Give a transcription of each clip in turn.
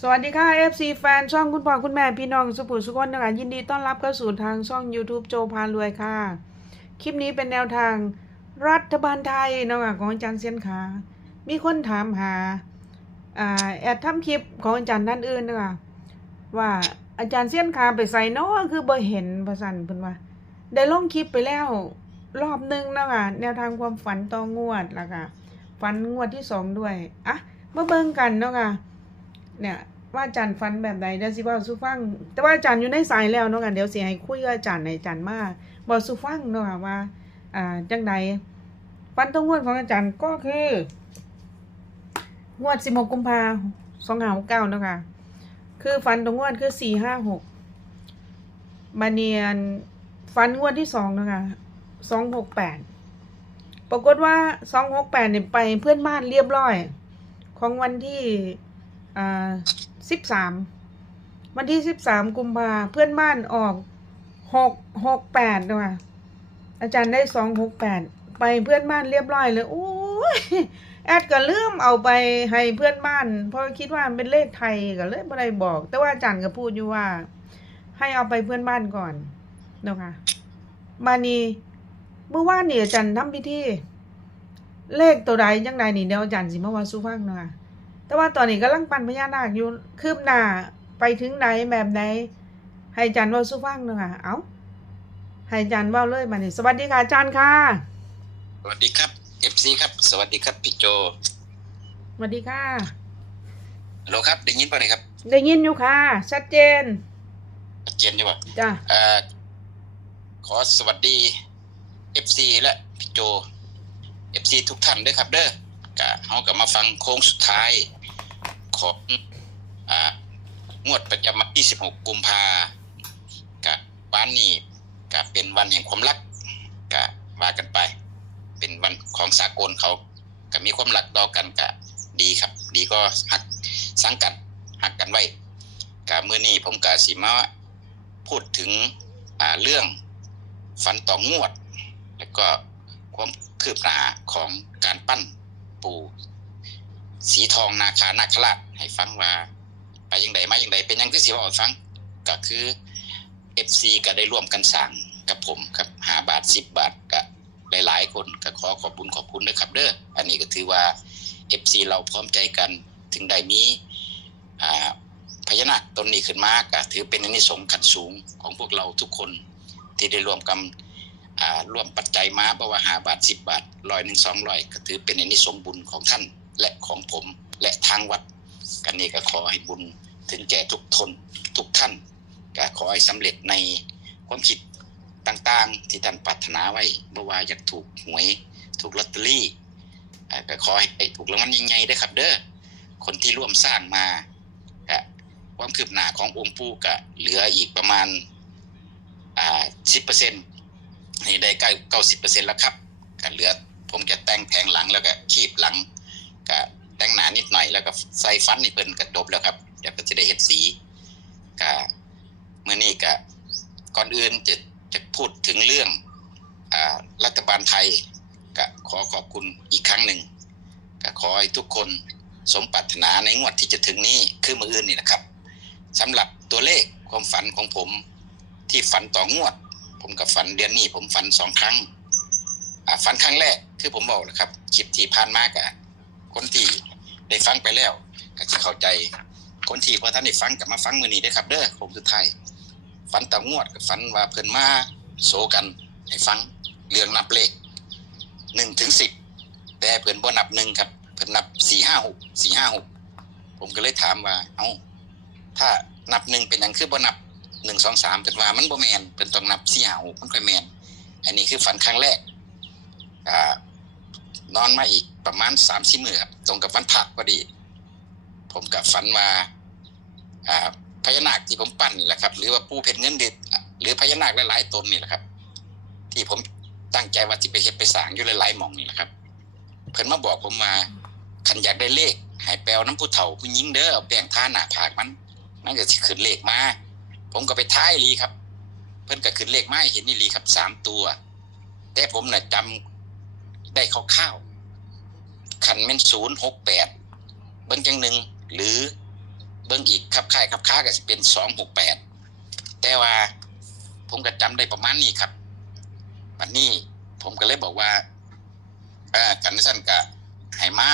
สวัสดีค่ะ FC แฟนช่องคุณพ่อคุณแม่พี่น้องสุขุสุขนนะคะยินดีต้อนรับเข้าสู่ทางช่อง YouTube โจพารวยค่ะ คลิปนี้เป็นแนวทางรัฐบาลไทยนะคะของอาจารย์เซียนขามีคนถามหาอ่าแอดทำคลิปของอาจารย์ท่านอื่นนะคะว่าอาจารย์เซียนขาไปใส่นาะคือบ่เห็นประสันเพิ่นว่าได้ลงคลิปไปแล้วรอบหนึงนะคะแนวทางความฝันต่องวดแล้วก็ฝันงวดที่สองด้วยอะมาเบิ่งกันเนาะค่ะ เนี่ยว่าอาจารย์ฟันแบบใดเดี๋ยวสิว่าสู้ฟัง แต่ว่าอาจารย์อยู่ในสายแล้วเนาะกันเดี๋ยวสิให้คุยกับอาจารย์ในอาจารย์มาบอกสู้ฟังเนาะว่าอ่าจังใดฟันต้องงวดของอาจารย์ก็คืองวด16กุมภาสองห้าหกเก้าเนาะค่ะคือฟันตรงงวดคือสี่ห้าหกมาเนียนฟันงวดที่สองเนาะค่ะสองหกแปดปรากฏว่าสองหกแปดเนี่ยไปเพื่อนบ้านเรียบร้อย ของวันที่ อ่าสิบสามวันที่สิบสามกุมภาเพื่อนบ้านออกหกหกแปดด้วยอาจารย์ได้สองหกแปดไปเพื่อนบ้านเรียบร้อยเลยโอ้ยแอดก็ลืมเอาไปให้เพื่อนบ้าน เพราะคิดว่ามันเป็นเลขไทยก็เลยไม่ได้บอก แต่ว่าอาจารย์ก็พูดอยู่ว่า ให้เอาไปเพื่อนบ้านก่อนเนาะค่ะมานีเมื่อวานนี่อาจารย์ทำพิธีเลขตัวใดจังใดนี่เดี๋ยวอาจารย์สิมาว่าสู้ฟังเนาะคะ แต่ว่าตอนนี้กำลังปั่นพญานาคอยู่คืบหน้าไปถึงไหนแบบไหนให้อาจารย์เว่าสู้ฟังหนึ่งอะเอาให้อาจารย์เว่าเลยมานี่สวัสดีค่ะอาจารย์ค่ะ สวัสดีครับ FC ครับ สวัสดีครับพี่โจ สวัสดีค่ะฮัลโหลครับได้ยินป่ะเนี่ยครับ ได้ยินอยู่ค่ะ ชัดเจน ชัดเจนใช่ป่ะจ้ะเอ่อขอสวัสดี FC และพี่โจ FC ทุกท่านด้วยครับเด้อ กะเฮากับมาฟังโค้งสุดท้ายของอ่างวดประจำวันที่ 16 กุมภากะวันนี้กะเป็นวันแห่งความรักกะว่ากันไป เป็นวันของสากลเขาก็มีความรักต่อกันกะดีครับ ดีก็หักสังกัดหักกันไว้กะมื้อนี้ผมกะสิมาพูดถึงอ่าเรื่องฟันต่องวด แล้วก็ความคืบหน้าของการปั้น ปูสีทองนาคานาคราชให้ฟังว่า ไปยังไดมายังไดเป็นยังคือสิว่าฟังก็คือ FC ก็ได้ร่วมกันสั่งกับผมครับ5บาท10บบาทก็หลายๆคนก็ขอขอบคุณขอบคุณด้วยครับเด้ออันนี้ก็ถือว่า FC เราพร้อมใจกันถึงได้มีอ่าพญานาคตนนี้ขึ้นมาก็ถือเป็นอนิสงส์ขันสูงของพวกเราทุกคนที่ได้ร่วมกัน ร่วมปัจจัยมาเพราะว่าบาท10บาทร้อยหนึ่งสองร้อยก็ถือเป็นอนิสงบุญของท่านและของผมและทางวัด กันนี้ก็ขอให้บุญถึงแก่ทุกทนทุกท่าน ก็ขอให้สำเร็จในความคิดต่างๆ ที่ท่านปรารถนาไว้เมื่อว่าอยากถูกหวยถูกลอตเตอรี่ก็ขอให้ถูกรางวัลใหญ่ๆด้ครับ เด้อคนที่ร่วมสร้างมาความคืบหน้าขององค์ปู่ก็เหลืออีกประมาณอ่าสิบเปอร์เซ็นต์ นี่ได้ใกล้เก้าสิบเปอร์เซ็นต์แล้วครับก็เหลือผมจะแต่งแทงหลังแล้วก็คีบหลังก็แต่งหนานิดหน่อยแล้วก็ใส่ฟันนี่เพิ่นก็จบแล้วครับเดี๋ยวก็จะได้เห็ดสีก็เมื่อนี้ก็ก่อนอื่นจะจะพูดถึงเรื่องอารัฐบาลไทยก็ขอขอบคุณอีกครั้งหนึ่งก็ขอให้ทุกคนสมปรารถนาในงวดที่จะถึงนี้คือมืออื่นนี่นะครับสำหรับตัวเลขความฝันของผมที่ฝันต่องวด ผมกับฝันเดือนนี้ผมฝันสองครั้งฝันครั้งแรกคือผมบอกนะครับคลิปที่ผ่านมากะคนที่ได้ฟังไปแล้ว ก็จะเข้าใจคนที่พอท่านได้ฟังกลับมาฟังมือนี้ได้ครับเด้อผมสุดท้ายฝันตางวดกับฝันว่าเพิ่นมาโศกันให้ฟังเรื่องนับเลขหนึ่งถึงสิบแต่เพิ่นบ่นับหนึ่งครับ เพิ่นนับสี่ห้าหกสี่ห้าหกผมก็เลยถามว่า เอ้าถ้านับหนึ่งเป็นหยังคือบ่นับ หนึ่งสองสามเพิ่นว่ามันบ่แมนเพิ่นต้องนับสี่ห้าหกมันค่อยแมน อันนี้คือฝันครั้งแรกอ่านอนมาอีกประมาณสามสี่มื้อครับตรงกับวันพระพอดี ผมกับฝันว่าอ่าพญานาคที่ผมปั้นนี่แหละครับ หรือว่าปูเพชรเงินเด็ดหรือพญานาคหลายๆตนนี่แหละครับ ที่ผมตั้งใจว่าที่ไปเฮ็ดไปสร้างอยู่หลายๆหม่องนี่แหละครับ เพิ่นมาบอกผมมาขันอยากได้เลขให้แปลน้ำผู้เฒ่าผู้หญิงเด้อเอาแป้งทาหน้าผากมันมันก็สิขึ้นเลขมา ผมก็ไปท้ายหลีครับ เพิ่นก็ขึ้นเลขไม้เห็นนี่ลีครับสามตัว แต่ผมน่ะจำได้คร่าวๆขันเป็นศูนย์หกแปดเบิ้งจังหนึ่งหรือเบิ่งอีกขับค่ายขับค้าก็สิเป็นสองหกแปดแต่ว่าผมก็จำได้ประมาณนี้ครับวันนี้ผมก็เลยบอกว่าอกันสั้นก็ให้มา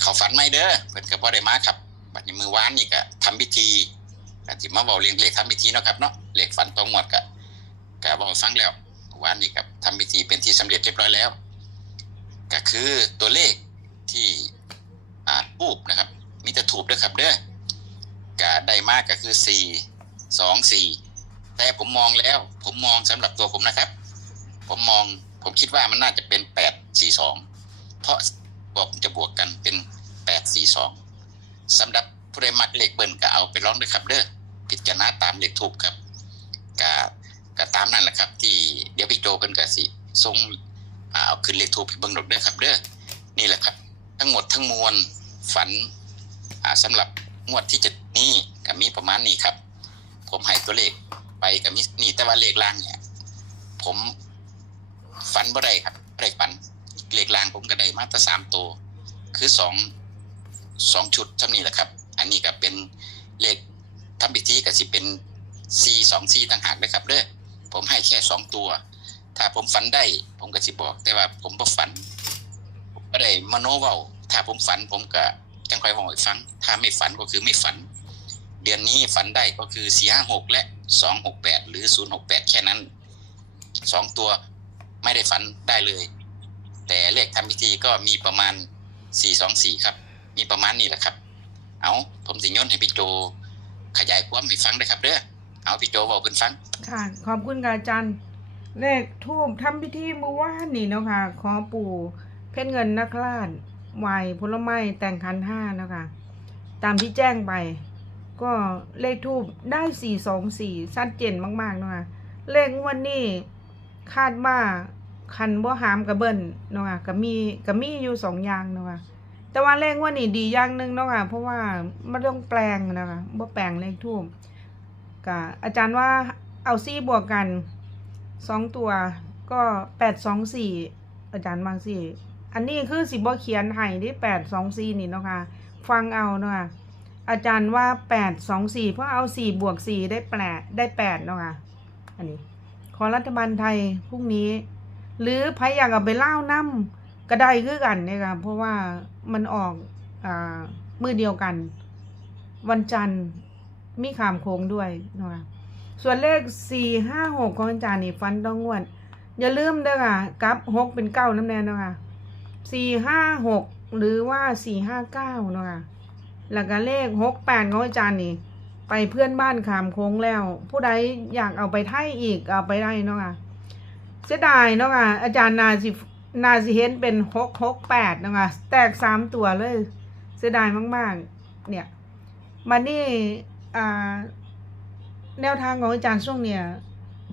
เขาฝันไม่เด้อเพิ่นก็บ่ได้มาครับ บัดนี้มือวานนี่ก็ทำพิธี ก็สิมาเว้าเรื่องเลขทำพิธีเนาะครับเนาะเลขฝันตองงวดก็ก็เว้าฟังแล้ววานนี่ก็ทำพิธีเป็นที่สำเร็จเรียบร้อยแล้ว ก็คือตัวเลขที่อ่าทูบนะครับมีแต่ถูกด้วยครับเด้อก็ได้มากก็คือสี่สองสี่แต่ผมมองแล้ว ผมมองสำหรับตัวผมนะครับ ผมมองผมคิดว่ามันน่าจะเป็นแปดสี่สองเพราะบอกจะบวกกันเป็นแปดสี่สองสำหรับ ผู้ใดมักเลขเบิ้ลก็เอาไปร้องด้วยครับเด้อพิจารณาตามเลขถูกครับก็ก็ตามนั่นแหละครับ ที่เดี๋ยวพี่โจเพิ่นก็สิทรงเอาขึ้นเลขถูกให้เบิ่งดอกเด้อครับเด้อนี่แหละครับ ทั้งหมดทั้งมวลฝันอ่าสำหรับงวดที่จะนี้ก็มีประมาณนี้ครับ ผมให้ตัวเลขไปกับมีนี่แต่ว่าเลขล่างเนี่ย ผมฝันบ่ได้ครับบ่ได้ฝันเลขล่างผมก็ได้มาแต่สามตัวคือสองสองชุดจำนี้แหละครับ อันนี้ก็เป็นเลขทำพิธีก็สิเป็นซีสองซีต่างหากเลยครับเด้อผมให้แค่สองตัว ถ้าผมฝันได้ ผมก็สิบอก แต่ว่าผมบ่ฝันผมบ่ได้มโนเว้าถ้าผมฝันผมก็จังค่อยบอกฟัง ถ้าไม่ฝันก็คือไม่ฝัน เดือนนี้ฝันได้ก็คือสี่ห้าหกและสองหกแปดหรือศูนย์หกแปดแค่นั้นสองตัวไม่ได้ฝันได้เลย แต่เลขทำพิธีก็มีประมาณสี่สองสี่ครับ มีประมาณนี้แหละครับ เอาผมสิย้อนให้พี่โจ ขยายความให้ฟังได้ครับเด้อเอาพี่โจบอกเพิ่นฟัง ค่ะ ขอบคุณค่ะอาจารย์ เลขทูบทำพิธีเมื่อวานนี่เนาะค่ะ ขอปู่เพชรเงินนักลาดไหวผลไม้แต่งคันห้าเนาะค่ะ ตามที่แจ้งไป ก็เลขทูบได้สี่สองสี่ชัดเจนมากๆเนาะค่ะ เลขงวันนี้คาดว่าคันบ่หามกับเบิ้ลเนาะค่ะก็มีก็มีอยู่สองอย่างเนาะค่ะ แต่ว่าเลขว่านี่ดีอย่างหนึ่งเนาะค่ะเพราะว่าไม่ต้องแปลงนะคะบ่แปลงเลขทูบก็อาจารย์ว่าเอาซี่บวกกันสองตัวก็แปดสองสี่อาจารย์บางสี่อันนี้คือสิบ่เขียนให้ที่แปดสองสี่นี่เนาะค่ะฟังเอาเนาะค่ะอาจารย์ว่าแปดสองสี่เพราะเอาสี่บวกสี่ได้แปดได้แปดเนาะค่ะอันนี้ ขอรัฐบาลไทยพรุ่งนี้ หรือใครอยากเอาไปเล่าน้ำก็ได้คือกันเนี่ยค่ะเพราะว่า มันออกอ่ามือเดียวกัน วันจันทร์มีขามโค้งด้วยเนาะคะส่วนเลขสี่ห้าหกของอาจารย์นี่ฟันต้องงวด อย่าลืมเด้อค่ะกับหกเป็นเก้าน้ำแน่เนาะคะสี่ห้าหกหรือว่าสี่ห้าเก้านะคะแล้วก็เลขหกแปดของอาจารย์นี่ไปเพื่อนบ้านขามโค้งแล้ว ผู้ใดอยากเอาไปไทยอีกเอาไปได้เนาะค่ะเสียดายเนาะค่ะอาจารย์นาสิ นาสิเห็นเป็นหกหกแปดนะคะแตกสามตัวเลย เสียดายมาก ๆ เนี่ยมันนี่แนวทางของอาจารย์ช่วงเนี่ย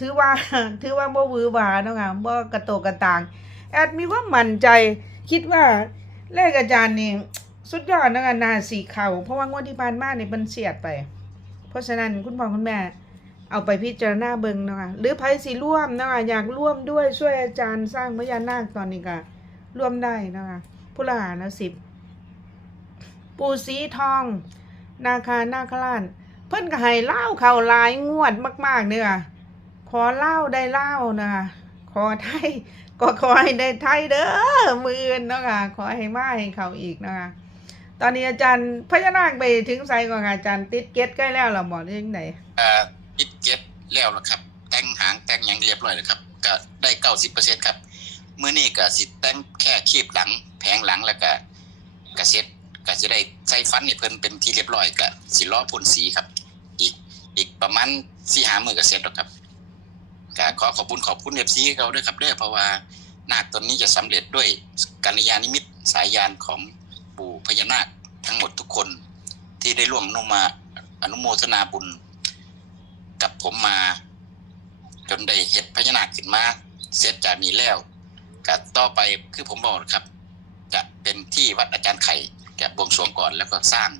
ถือว่าถือว่าบ่วือหวานะคะบ่กระโตกกระต่าง แอดมีความมั่นใจคิดว่าเลขอาจารย์นี่สุดยอดนะคะนาสีเข่าเพราะว่างวดที่ผ่านมาเนี่ยมันเฉียดไป เพราะฉะนั้นคุณพ่อคุณแม่ เอาไปพิจารณาเบิงนะคะหรือไพ่สีร่วมนะคะอยากร่วมด้วยช่วยอาจารย์สร้างพญานาคตอนนี้ก็ร่วมได้นะคะผู้ละหานะสิบปูสีทอง นาคานาคราชเพิ่นก็ให้เล่าเขาลายงวดมาก ๆเนี่ยค่ะขอเล่าได้เล่านะคะขอไทยก็ขอให้ได้ไทยเด้อมืออื่นนะคะขอให้มาให้เขาอีกนะคะตอนนี้อาจารย์พญานาคไปถึงไซก่อนอาจารย์ติดเก็ตใกล้แล้วเหราบอกได้ยังไงเอ่อยิบเก็บ แล้วล่ะครับ แต่งหางแต่งหยังเรียบร้อยแล้วครับก็ได้เก้าสิบเปอร์เซ็นต์ครับเมื้อนี้ก็สิแต่งแค่คีบหลัง แผงหลังแล้วก็กระเซ็ตก็จะได้ใส่ฟันนี่เพิ่นเป็นที่เรียบร้อยก็สิล้อพ่นสีครับ อีกอีกประมาณสี่หามือก็เสร็จแล้วครับก็ขอขอบคุณขอบคุณเอฟซีเขาด้วยครับเด้อเพราะว่านาคตนนี้จะสำเร็จด้วยกัลยาณมิตสายยานของปู่พญานาคทั้งหมดทุกคนที่ได้ร่วมนุมาอนุโมทนาบุญ กับผมมา จนได้เห็ดพญานาคขึ้นมาเสร็จจากนี้แล้วก็ต่อไปคือผมบอกนะครับ จะเป็นที่วัดอาจารย์ไข่แกบวงสรวงก่อนแล้วก็สร้าง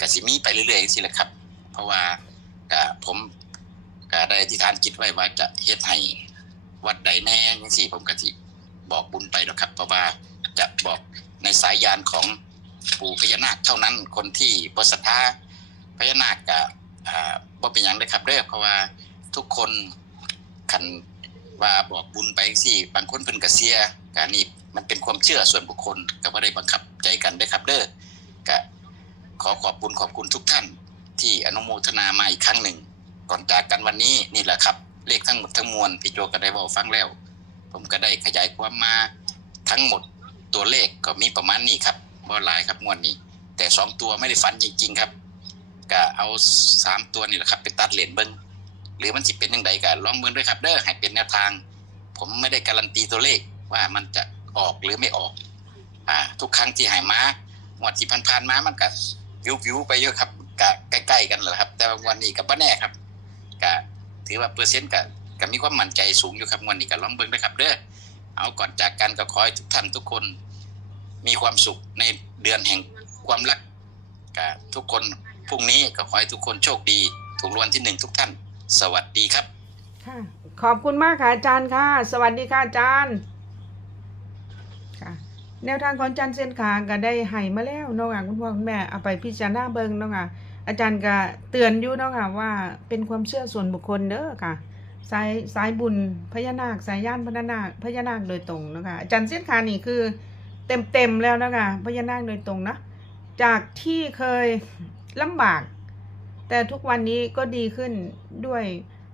กสิมีไปเรื่อยๆสิแหละครับ เพราะว่าผมก็ได้อธิษฐานจิตไว้ว่าจะเฮ็ดให้วัดใดแน่ยังสี่ผมก็สิบอกบุญไปแล้วครับ เพราะว่าจะบอกในสายยานของปู่พญานาคเท่านั้นคนที่บศรัทธาพญานาคก็ อ่าเป็นหยังเด้ครับเด้อเพราะว่าทุกคนคันว่าบอกบุญไปจังซี่บางคนเพิ่นก็เสียการนี่มันเป็นความเชื่อส่วนบุคคลก็บ่ได้บังคับใจกันเด้ครับเด้อก็ขอขอบคุณขอบคุณทุกท่าน ที่อนุโมทนามาอีกครั้งหนึ่ง ก่อนจากกันวันนี้นี่แหละครับ เลขทั้งหมดทั้งมวลพี่โจก็ได้บอกฟังแล้ว ผมก็ได้ขยายความมาทั้งหมดตัวเลขก็มีประมาณนี้ครับบ่หลายครับงวดนี้ แต่สองตัวไม่ได้ฟันจริง ๆ ครับ ก็เอาสามตัวนี่แหละครับ ไปตัดเหรียญเบิ้งหรือมันสิเป็นยังไงก็ลองเบิ้งด้วยครับ เด้อให้เป็นแนวทาง ผมไม่ได้การันตีตัวเลขว่ามันจะออกหรือไม่ออก อ่า ทุกครั้งที่หายมางวดที่ผ่านๆมามันก็วิววิวๆไปเยอะครับก็ใกล้ๆกันแหละครับ แต่วันนี้ก็บ่แน่ครับก็ถือว่าเปอร์เซ็นต์ก็ก็มีความมั่นใจสูงอยู่ครับวันนี้ก็ลองเบิ้งด้วยครับ เด้อเอาก่อนจากกันก็ขอให้ทุกท่านทุกคนมีความสุขในเดือนแห่งความรักกับทุกคน พรุ่งนี้ก็ขอให้ทุกคนโชคดี ถูกรางวัลที่หนึ่งทุกท่าน สวัสดีครับ ค่ะ ขอบคุณมากค่ะอาจารย์ค่ะ สวัสดีค่ะอาจารย์ค่ะแนวทางของอาจารย์เส้นขาก็ได้ให้มาแล้วเนาะค่ะคุณพ่อคุณแม่เอาไปพิจารณาเบิงเนาะค่ะอาจารย์ก็เตือนอยู่เนาะค่ะว่าเป็นความเชื่อส่วนบุคคลเด้อค่ะสายสายบุญพญานาคสายย่านพญานาคพญานาคโดยตรงเนาะคะอาจารย์เส้นขานี่คือเต็มเต็มแล้วเนาะคะพญานาคโดยตรงนะจากที่เคย ลำบาก แต่ทุกวันนี้ก็ดีขึ้นด้วย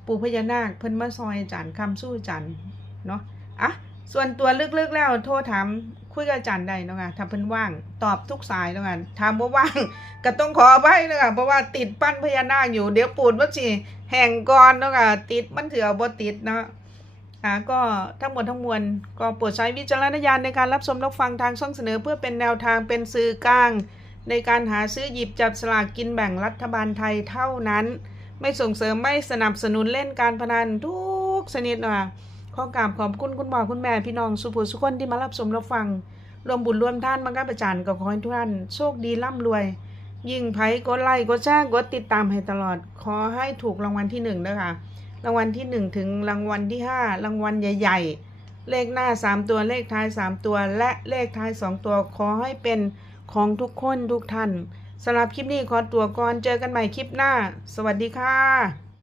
ปู่พญานาคเพิ่นมาซอยอาจารย์คำสู้อาจารย์เนาะอะส่วนตัวลึกๆแล้วโทรถามคุยกับอาจารย์ได้เนาะค่ะถ้าเพิ่นว่างตอบทุกสายแล้วกันถามว่าว่างก็ต้องขออภัยนะคะเพราะว่าติดปั้นพญานาคอยู่เดี๋ยวปูดว่าสิแห่งก่อนเนาะค่ะติดมันถือเอาบ่ติดเนาะอ่าก็ทั้งหมดทั้งมวลก็โปรดใช้วิจารณญาณในการรับชมรับฟังทางช่องเสนอเพื่อเป็นแนวทางเป็นสื่อกลาง ในการหาซื้อหยิบจับสลากกินแบ่งรัฐบาลไทยเท่านั้น ไม่ส่งเสริมไม่สนับสนุนเล่นการพนันทุกชนิดนะคะขอกราบขอบคุณคุณพ่อคุณแม่พี่น้องสุภูสุคนที่มารับชมรับฟังรวมบุญรวมท่านมังกรประจานก็ขอให้ทุกท่านโชคดีร่ำรวย ยิ่งไผกดไลค์กดแชร์กดติดตามให้ตลอด ขอให้ถูกรางวัลที่หนึ่งนะคะรางวัลที่หนึ่งถึงรางวัลที่ห้ารางวัลใหญ่ ๆ เลขหน้าสามตัวเลขท้ายสามตัว และเลขท้ายสองตัวขอให้เป็น ของทุกคนทุกท่านสำหรับคลิปนี้ขอตัวก่อนเจอกันใหม่คลิปหน้า สวัสดีค่ะ